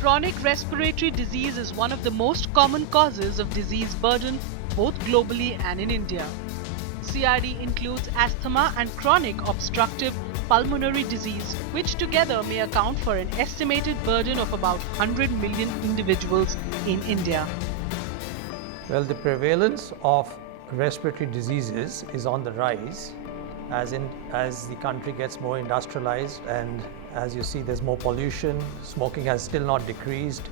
Chronic respiratory disease is one of the most common causes of disease burden both globally and in India. CRD includes asthma and chronic obstructive pulmonary disease, which together may account for an estimated burden of about 100 million individuals in India. Well, the prevalence of respiratory diseases is on the rise as the country gets more industrialized, and as you see, there's more pollution. Smoking has still not decreased.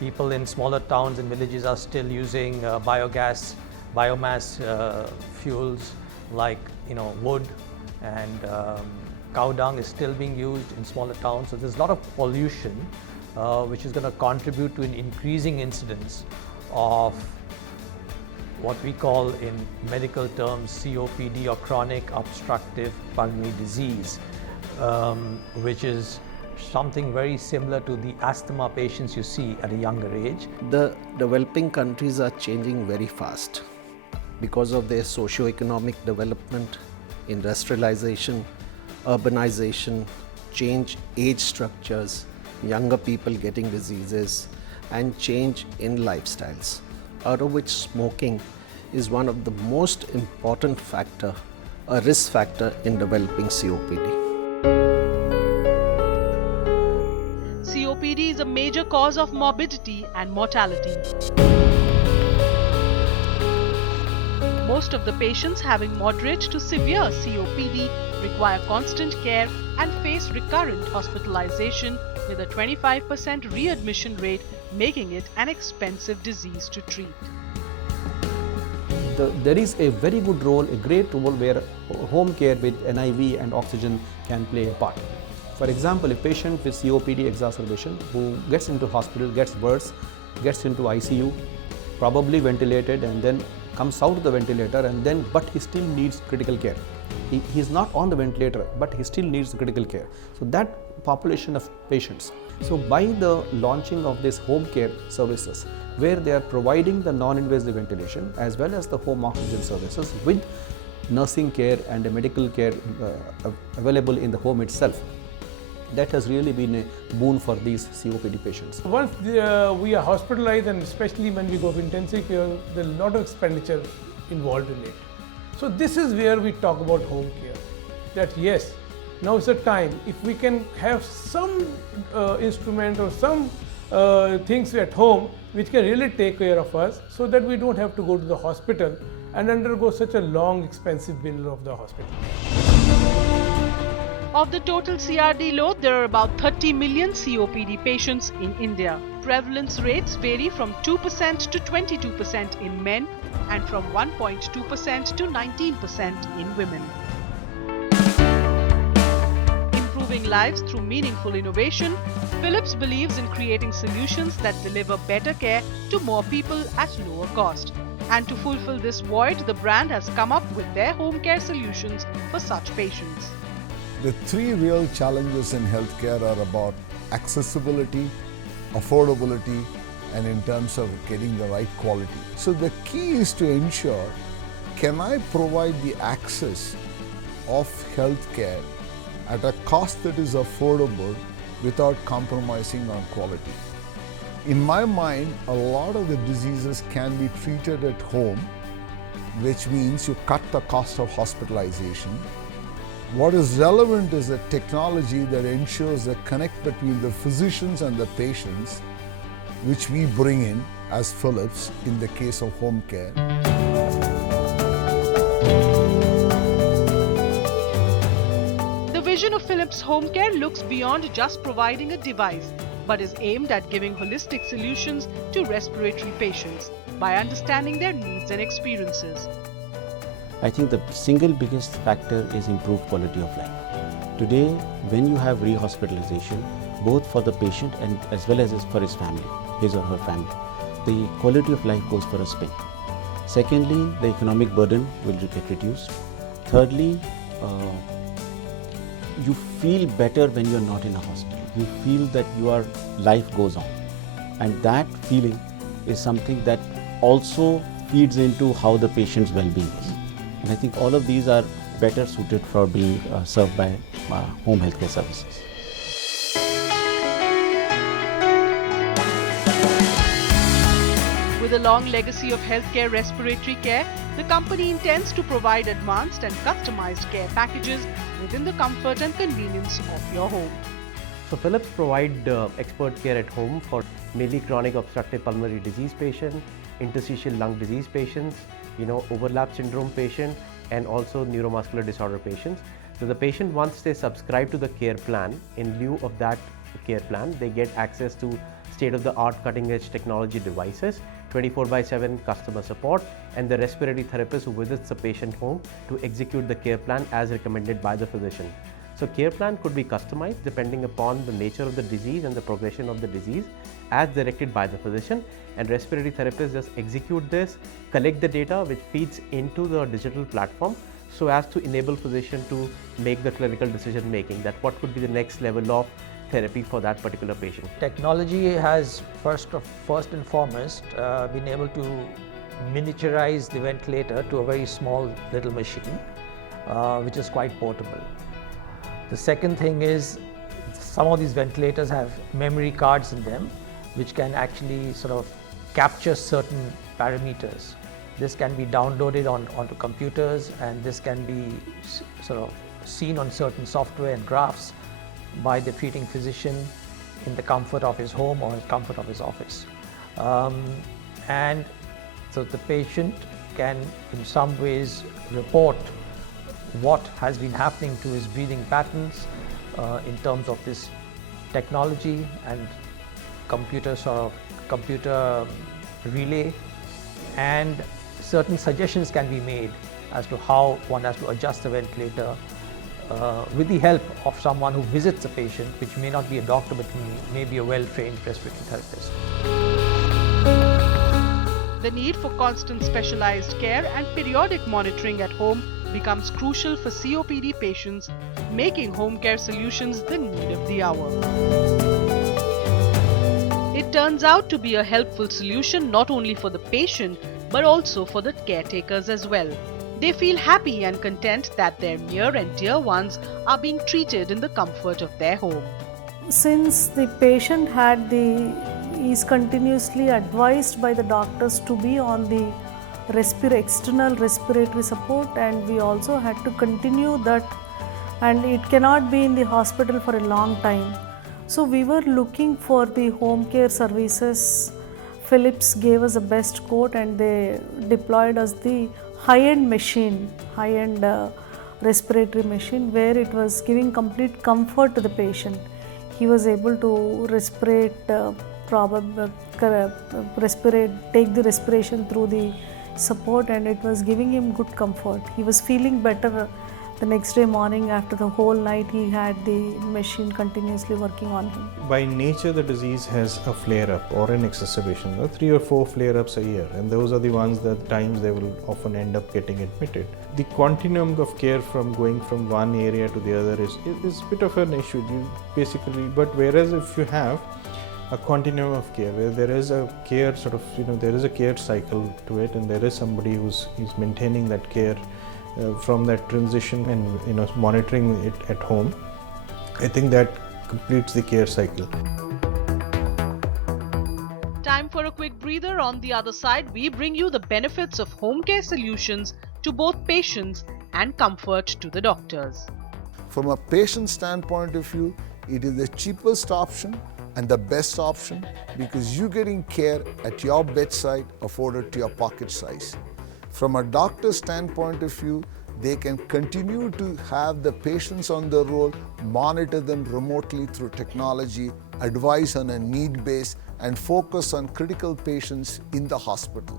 People in smaller towns and villages are still using biomass fuels like wood, and cow dung is still being used in smaller towns. So there's a lot of pollution which is going to contribute to an increasing incidence of what we call in medical terms COPD, or chronic obstructive pulmonary disease, which is something very similar to the asthma patients you see at a younger age. The developing countries are changing very fast because of their socio-economic development, industrialization, urbanization, change age structures, younger people getting diseases, and change in lifestyles, out of which smoking is one of the most important factor, a risk factor in developing COPD. COPD is a major cause of morbidity and mortality. Most of the patients having moderate to severe COPD require constant care and face recurrent hospitalization with a 25% readmission rate, making it an expensive disease to treat. There is a very good role, a great role where home care with NIV and oxygen can play a part. For example, a patient with COPD exacerbation who gets into hospital, gets bursts, gets into ICU, probably ventilated, and then comes out of the ventilator, but he still needs critical care. He is not on the ventilator, but he still needs critical care. So that population of patients. So by the launching of these home care services, where they are providing the non-invasive ventilation as well as the home oxygen services with nursing care and a medical care available in the home itself, that has really been a boon for these COPD patients. Once we are hospitalized, and especially when we go to intensive care, there is a lot of expenditure involved in it. So this is where we talk about home care. That yes, now is the time. If we can have some instrument or some things at home which can really take care of us, so that we don't have to go to the hospital and undergo such a long, expensive bill of the hospital. Of the total CRD load, there are about 30 million COPD patients in India. Prevalence rates vary from 2% to 22% in men and from 1.2% to 19% in women. Improving lives through meaningful innovation, Philips believes in creating solutions that deliver better care to more people at lower cost. And to fulfill this void, the brand has come up with their home care solutions for such patients. The three real challenges in healthcare are about accessibility, affordability, and in terms of getting the right quality. So the key is to ensure, can I provide the access of healthcare at a cost that is affordable without compromising on quality? In my mind, a lot of the diseases can be treated at home, which means you cut the cost of hospitalization. What is relevant is a technology that ensures the connect between the physicians and the patients, which we bring in as Philips in the case of home care. The vision of Philips Home Care looks beyond just providing a device. but is aimed at giving holistic solutions to respiratory patients by understanding their needs and experiences. I think the single biggest factor is improved quality of life. Today, when you have rehospitalization, both for the patient and as well as for his family, his or her family, the quality of life goes for a spin. Secondly, the economic burden will get reduced. Thirdly, you feel better when you're not in a hospital. You feel that your life goes on. And that feeling is something that also feeds into how the patient's well-being is. And I think all of these are better suited for being served by home healthcare services. With a long legacy of healthcare respiratory care, the company intends to provide advanced and customized care packages within the comfort and convenience of your home. So Philips provide expert care at home for mainly chronic obstructive pulmonary disease patients, interstitial lung disease patients, overlap syndrome patient, and also neuromuscular disorder patients. So the patient, once they subscribe to the care plan, in lieu of that care plan, they get access to state-of-the-art cutting-edge technology devices, 24/7 customer support, and the respiratory therapist who visits the patient home to execute the care plan as recommended by the physician. So care plan could be customized depending upon the nature of the disease and the progression of the disease as directed by the physician, and respiratory therapists just execute this, collect the data which feeds into the digital platform so as to enable physician to make the clinical decision making that what could be the next level of therapy for that particular patient. Technology has first and foremost been able to miniaturize the ventilator to a very small little machine, which is quite portable. The second thing is some of these ventilators have memory cards in them which can actually sort of capture certain parameters. This can be downloaded onto computers, and this can be sort of seen on certain software and graphs by the treating physician in the comfort of his home or the comfort of his office. And so the patient can in some ways report what has been happening to his breathing patterns in terms of this technology and computer relay, and certain suggestions can be made as to how one has to adjust the ventilator with the help of someone who visits the patient, which may not be a doctor but may be a well-trained respiratory therapist. The need for constant specialized care and periodic monitoring at home becomes crucial for COPD patients, making home care solutions the need of the hour. It turns out to be a helpful solution not only for the patient but also for the caretakers as well. They feel happy and content that their near and dear ones are being treated in the comfort of their home. Since the patient is continuously advised by the doctors to be on the external respiratory support, and we also had to continue that, and it cannot be in the hospital for a long time. So we were looking for the home care services. Philips gave us the best quote and they deployed us the high-end machine, high-end respiratory machine, where it was giving complete comfort to the patient. He was able to take the respiration through the support, and it was giving him good comfort. He was feeling better the next day morning. After the whole night he had the machine continuously working on him. By nature, the disease has a flare-up or an exacerbation, 3 or 4 flare-ups a year, and those are the ones that times they will often end up getting admitted. The continuum of care from going from one area to the other is a bit of an issue, but whereas if you have a continuum of care where there is a care there is a care cycle to it, and there is somebody who's maintaining that care from that transition and monitoring it at home, I think that completes the care cycle. Time for a quick breather. On the other side, we bring you the benefits of home care solutions to both patients and comfort to the doctors. From a patient standpoint of view, it is the cheapest option and the best option because you're getting care at your bedside afforded to your pocket size. From a doctor's standpoint of view, they can continue to have the patients on the roll, monitor them remotely through technology advise on a need base, and focus on critical patients in the hospital.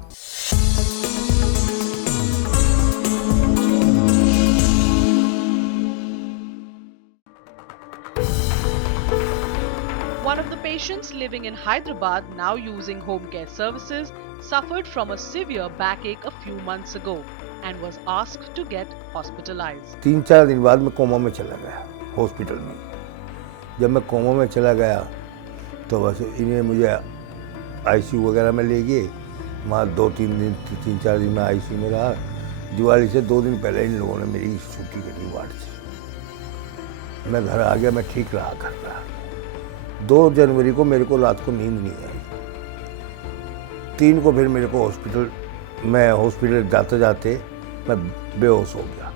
One of the patients living in Hyderabad now using home care services suffered from a severe backache a few months ago and was asked to get hospitalized. 3-4 दिन बाद मैं coma में चला गया hospital में। जब मैं coma में चला गया तो बस इन्हें मुझे आईसीयू वगैरह में ले गए। वहाँ 3-4 दिन में आईसीयू में रहा। दिवाली से 2 दिन पहले इन लोगों ने मेरी छुट्टी करी वार्ड से। मैं घर आ गया, मैं ठीक रहा करता। 2 जनवरी को मेरे को रात को नींद नहीं आई। 3 को फिर मेरे को हॉस्पिटल जाते जाते मैं बेहोश हो गया।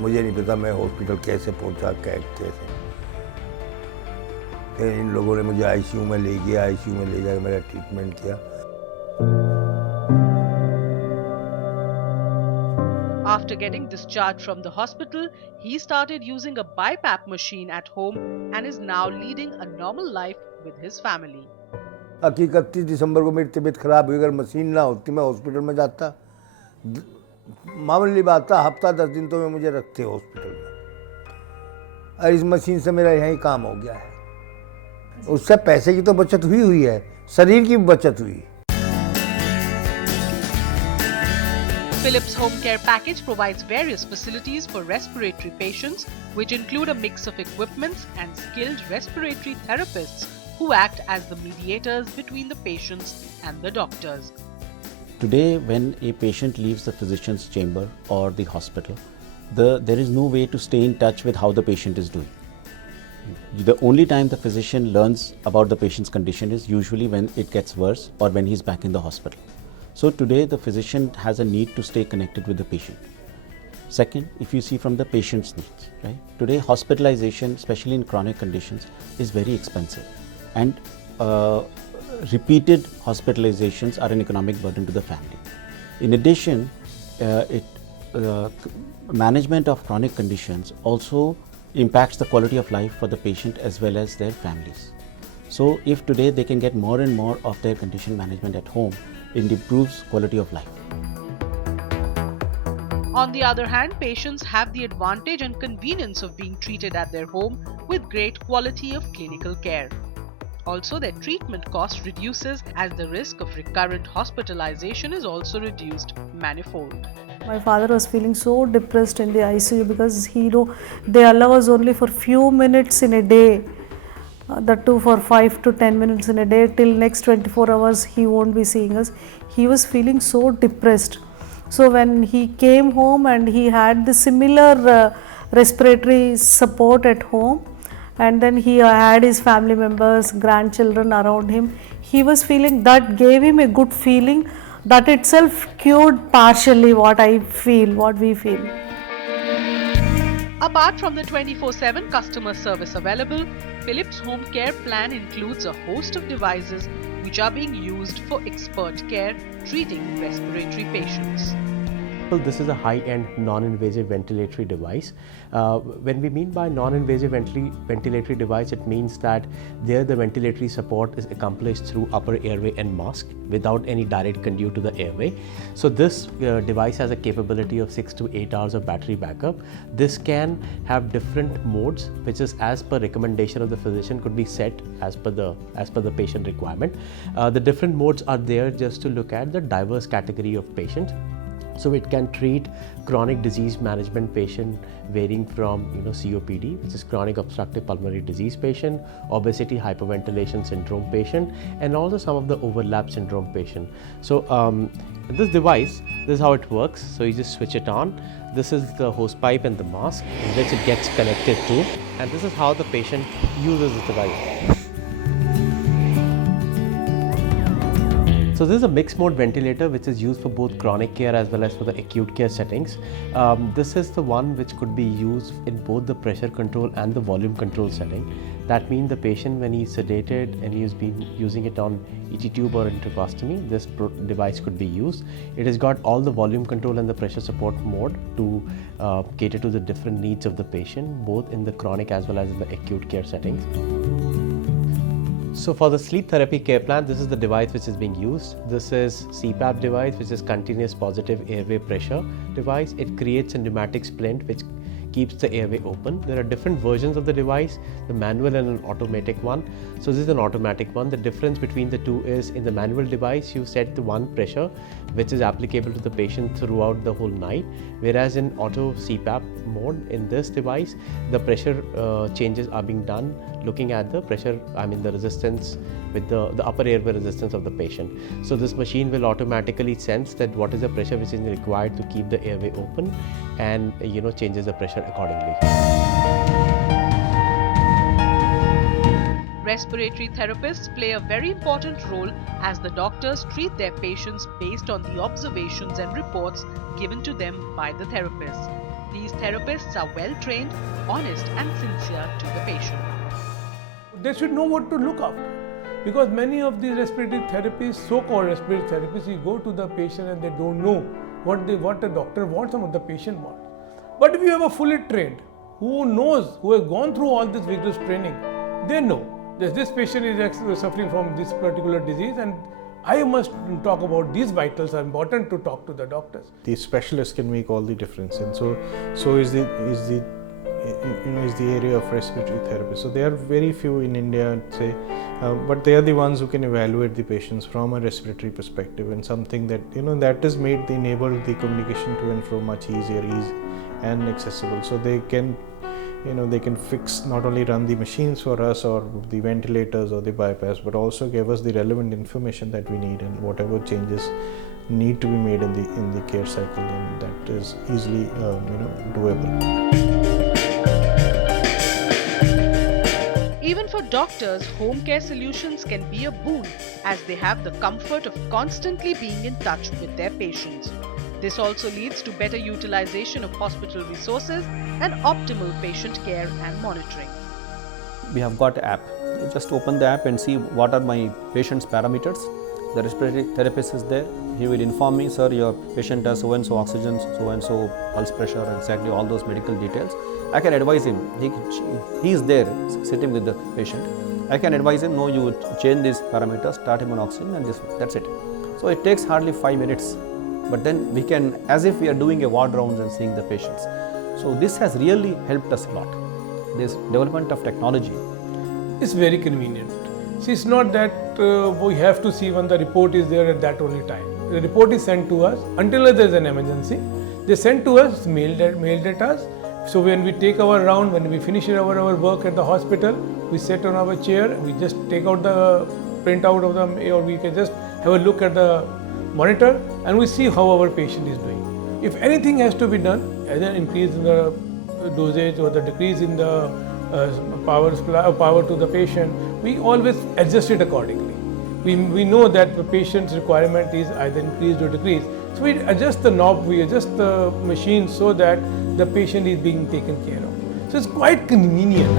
मुझे नहीं पता मैं हॉस्पिटल कैसे पहुंचा, कैसे। फिर इन लोगों ने मुझे आईसीयू में ले गया। आईसीयू में ले जाकर मेरा ट्रीटमेंट किया। After getting discharged from the hospital, he started using a BiPAP machine at home and is now leading a normal life with his family. 31 दिसंबर को मेरी तबीयत खराब हुई। अगर मशीन ना होती मैं हॉस्पिटल में जाता। मामूली बात था, हफ्ता 10 दिन तो मैं मुझे रखते हॉस्पिटल में। और इस मशीन से मेरा यही काम हो गया है। उससे पैसे की तो बचत हुई है, शरीर की बचत हुई। Philips HomeCare package provides various facilities for respiratory patients, which include a mix of equipments and skilled respiratory therapists who act as the mediators between the patients and the doctors. Today, when a patient leaves the physician's chamber or the hospital, there is no way to stay in touch with how the patient is doing. The only time the physician learns about the patient's condition is usually when it gets worse or when he's back in the hospital. So today the physician has a need to stay connected with the patient. Second, if you see from the patient's needs, right? Today hospitalization, especially in chronic conditions, is very expensive, and repeated hospitalizations are an economic burden to the family. In addition, management of chronic conditions also impacts the quality of life for the patient as well as their families. So if today they can get more and more of their condition management at home, it improves quality of life. On the other hand, patients have the advantage and convenience of being treated at their home with great quality of clinical care. Also, their treatment cost reduces as the risk of recurrent hospitalization is also reduced manifold. My father was feeling so depressed in the ICU because they allow us only for few minutes in a day. That too for 5 to 10 minutes in a day, till next 24 hours he won't be seeing us. He was feeling so depressed. So when he came home and he had the similar respiratory support at home, and then he had his family members, grandchildren around him, he was feeling, that gave him a good feeling. That itself cured partially what we feel. Apart from the 24/7 customer service available, Philips HomeCare plan includes a host of devices which are being used for expert care treating respiratory patients. This is a high-end non-invasive ventilatory device. When we mean by non-invasive ventilatory device, it means that there the ventilatory support is accomplished through upper airway and mask without any direct conduit to the airway. So this device has a capability of 6 to 8 hours of battery backup. This can have different modes, which is as per recommendation of the physician, could be set as per the patient requirement. The different modes are there just to look at the diverse category of patients. So it can treat chronic disease management patient varying from COPD, which is chronic obstructive pulmonary disease patient, obesity hyperventilation syndrome patient, and also some of the overlap syndrome patient. So this device, this is how it works. So you just switch it on. This is the hose pipe and the mask in which it gets connected to, and this is how the patient uses the device. So this is a mixed mode ventilator which is used for both chronic care as well as for the acute care settings. This is the one which could be used in both the pressure control and the volume control setting. That means the patient, when he's sedated and he's been using it on ET tube or in tracheostomy, this device could be used. It has got all the volume control and the pressure support mode to cater to the different needs of the patient, both in the chronic as well as in the acute care settings. So for the sleep therapy care plan, this is the device which is being used. This is CPAP device, which is continuous positive airway pressure device. It creates a pneumatic splint which keeps the airway open. There are different versions of the device, the manual and an automatic one. So this is an automatic one. The difference between the two is in the manual device, you set the one pressure which is applicable to the patient throughout the whole night, whereas in auto CPAP mode in this device, the pressure changes are being done looking at the pressure, the resistance with the upper airway resistance of the patient. So this machine will automatically sense that what is the pressure which is required to keep the airway open and changes the pressure accordingly. Respiratory therapists play a very important role as the doctors treat their patients based on the observations and reports given to them by the therapists. These therapists are well trained, honest and sincere to the patient. They should know what to look after, because many of these respiratory therapists, so-called respiratory therapists, you go to the patient and they don't know what the doctor wants and what the patient wants. But if you have a fully trained, who knows, who has gone through all this vigorous training, they know that this patient is suffering from this particular disease and I must talk about these vitals are important to talk to the doctors. The specialist can make all the difference, and so is the area of respiratory therapy. So there are very few in India, I'd say, but they are the ones who can evaluate the patients from a respiratory perspective, and something that that is made the enable the communication to and fro much easier, and accessible. So they can fix, not only run the machines for us or the ventilators or the bypass, but also give us the relevant information that we need, and whatever changes need to be made in the care cycle, then that is easily doable. Even for doctors, home care solutions can be a boon as they have the comfort of constantly being in touch with their patients. This also leads to better utilization of hospital resources and optimal patient care and monitoring. We have got an app. You just open the app and see what are my patient's parameters. The respiratory therapist is there. He will inform me, sir, your patient has so-and-so oxygen, so-and-so pulse pressure, exactly all those medical details. I can advise him. He is there sitting with the patient. I can advise him, no, you change these parameters, start him on oxygen, and that's it. So it takes hardly 5 minutes. But then we can, as if we are doing a ward rounds and seeing the patients. So this has really helped us a lot. This development of technology. It's very convenient. See, it's not that we have to see when the report is there at that only time. The report is sent to us until there is an emergency. They send to us, mailed at us. So when we take our round, when we finish our work at the hospital, we sit on our chair, we just take out the printout of them, or we can just have a look at the monitor and we see how our patient is doing. If anything has to be done, either increase in the dosage or the decrease in the power to the patient, we always adjust it accordingly. We know that the patient's requirement is either increased or decreased. So we adjust the knob, we adjust the machine so that the patient is being taken care of. So it's quite convenient.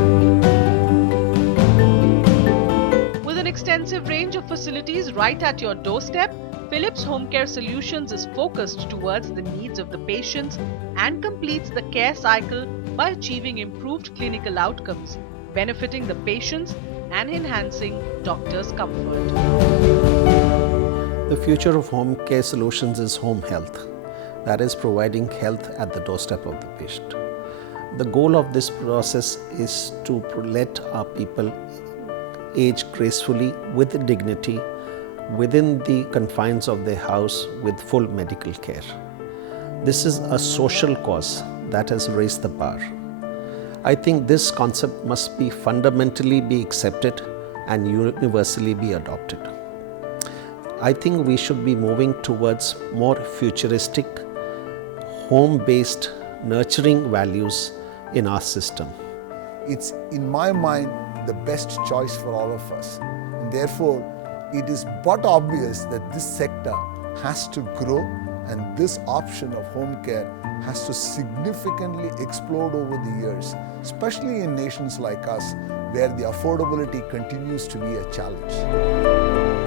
With an extensive range of facilities right at your doorstep, Philips HomeCare Solutions is focused towards the needs of the patients and completes the care cycle by achieving improved clinical outcomes, benefiting the patients and enhancing doctors' comfort. The future of home care solutions is home health, that is providing health at the doorstep of the patient. The goal of this process is to let our people age gracefully with dignity within the confines of their house with full medical care. This is a social cause that has raised the bar. I think this concept must be fundamentally be accepted and universally be adopted. I think we should be moving towards more futuristic, home-based, nurturing values in our system. It's, in my mind, the best choice for all of us. And therefore, it is but obvious that this sector has to grow, and this option of home care has to significantly explode over the years, especially in nations like us where the affordability continues to be a challenge.